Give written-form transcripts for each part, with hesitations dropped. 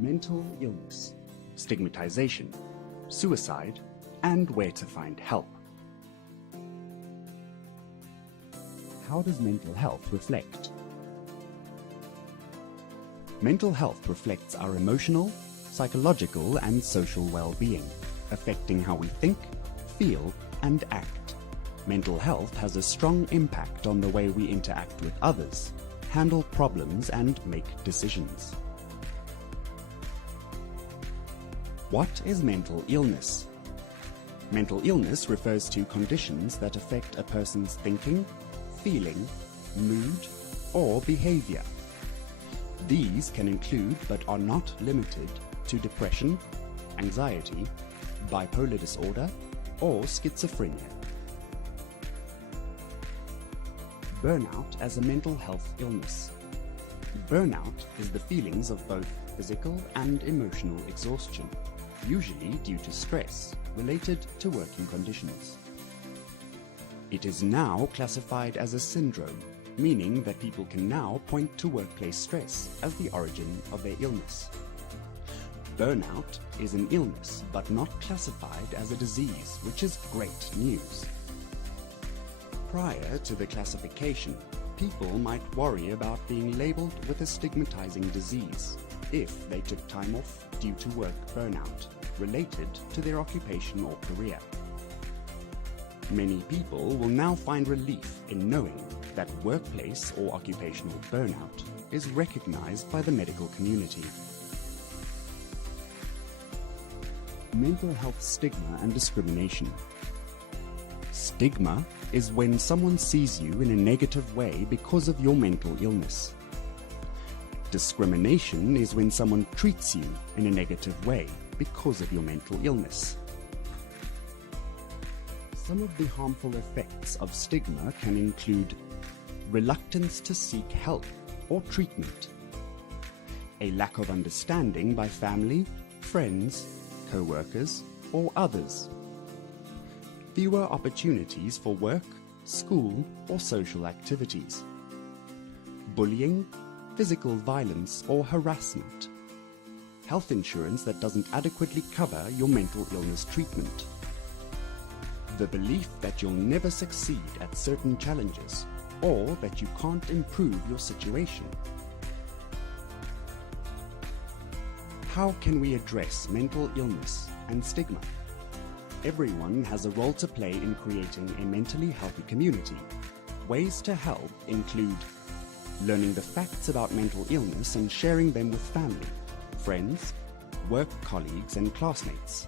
mental illness, stigmatization, suicide, and where to find help. How does mental health reflect? Mental health reflects our emotional, psychological, and social well-being, affecting how we think, feel, and act. Mental health has a strong impact on the way we interact with others, handle problems, and make decisions. What is mental illness? Mental illness refers to conditions that affect a person's thinking, feeling, mood, or behavior. These can include, but are not limited to, depression, anxiety, bipolar disorder, or schizophrenia. Burnout as a mental health illness. Burnout is the feelings of both physical and emotional exhaustion, usually due to stress related to working conditions. It is now classified as a syndrome, meaning that people can now point to workplace stress as the origin of their illness. Burnout is an illness, but not classified as a disease, which is great news. Prior to the classification, people might worry about being labeled with a stigmatizing disease if they took time off due to work burnout related to their occupation or career. Many people will now find relief in knowing that workplace or occupational burnout is recognized by the medical community. Mental health stigma and discrimination. Stigma is when someone sees you in a negative way because of your mental illness. Discrimination is when someone treats you in a negative way because of your mental illness. Some of the harmful effects of stigma can include reluctance to seek help or treatment, a lack of understanding by family, friends, co-workers, or others, fewer opportunities for work, school, or social activities, bullying, physical violence or harassment, health insurance that doesn't adequately cover your mental illness treatment, the belief that you'll never succeed at certain challenges, or that you can't improve your situation. How can we address mental illness and stigma? Everyone has a role to play in creating a mentally healthy community. Ways to help include learning the facts about mental illness and sharing them with family, friends, work colleagues, and classmates.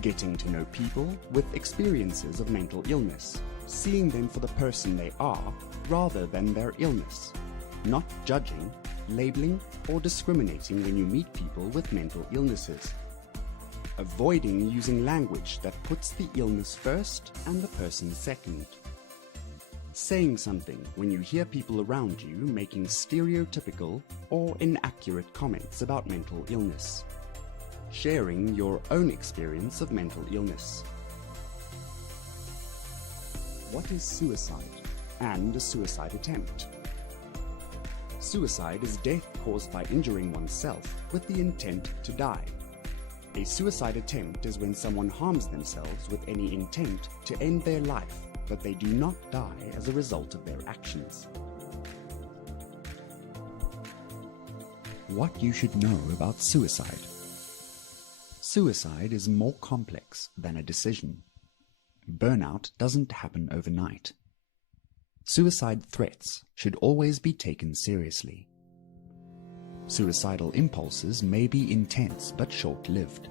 Getting to know people with experiences of mental illness, seeing them for the person they are rather than their illness, not judging, labeling, or discriminating when you meet people with mental illnesses. Avoiding using language that puts the illness first and the person second. Saying something when you hear people around you making stereotypical or inaccurate comments about mental illness. Sharing your own experience of mental illness. What is suicide and a suicide attempt? Suicide is death caused by injuring oneself with the intent to die. A suicide attempt is when someone harms themselves with any intent to end their life, but they do not die as a result of their actions. What you should know about suicide. Suicide is more complex than a decision. Burnout doesn't happen overnight. Suicide threats should always be taken seriously. Suicidal impulses may be intense but short-lived.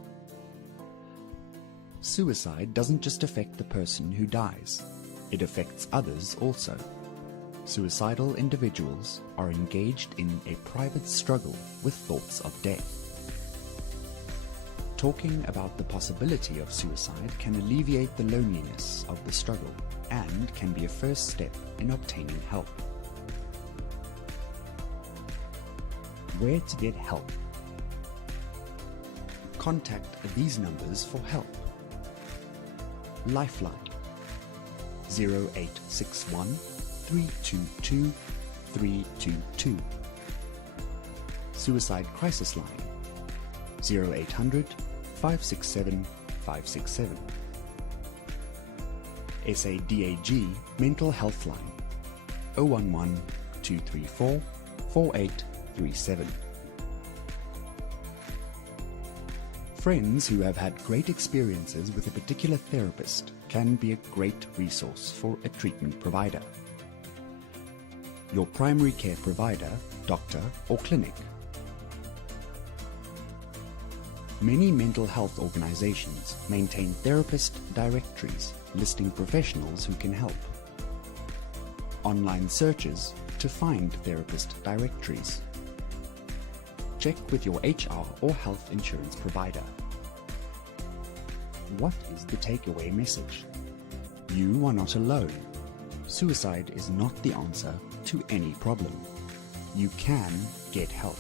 Suicide doesn't just affect the person who dies, it affects others also. Suicidal individuals are engaged in a private struggle with thoughts of death. Talking about the possibility of suicide can alleviate the loneliness of the struggle and can be a first step in obtaining help. Where to get help? Contact these numbers for help. Lifeline 0861 322 322. Suicide Crisis Line 0800 567 567. SADAG Mental Health Line 011 234 4837. Friends who have had great experiences with a particular therapist can be a great resource for a treatment provider. Your primary care provider, doctor or clinic. Many mental health organizations maintain therapist directories listing professionals who can help. Online searches to find therapist directories. Check with your HR or health insurance provider. What is the takeaway message? You are not alone. Suicide is not the answer to any problem. You can get help.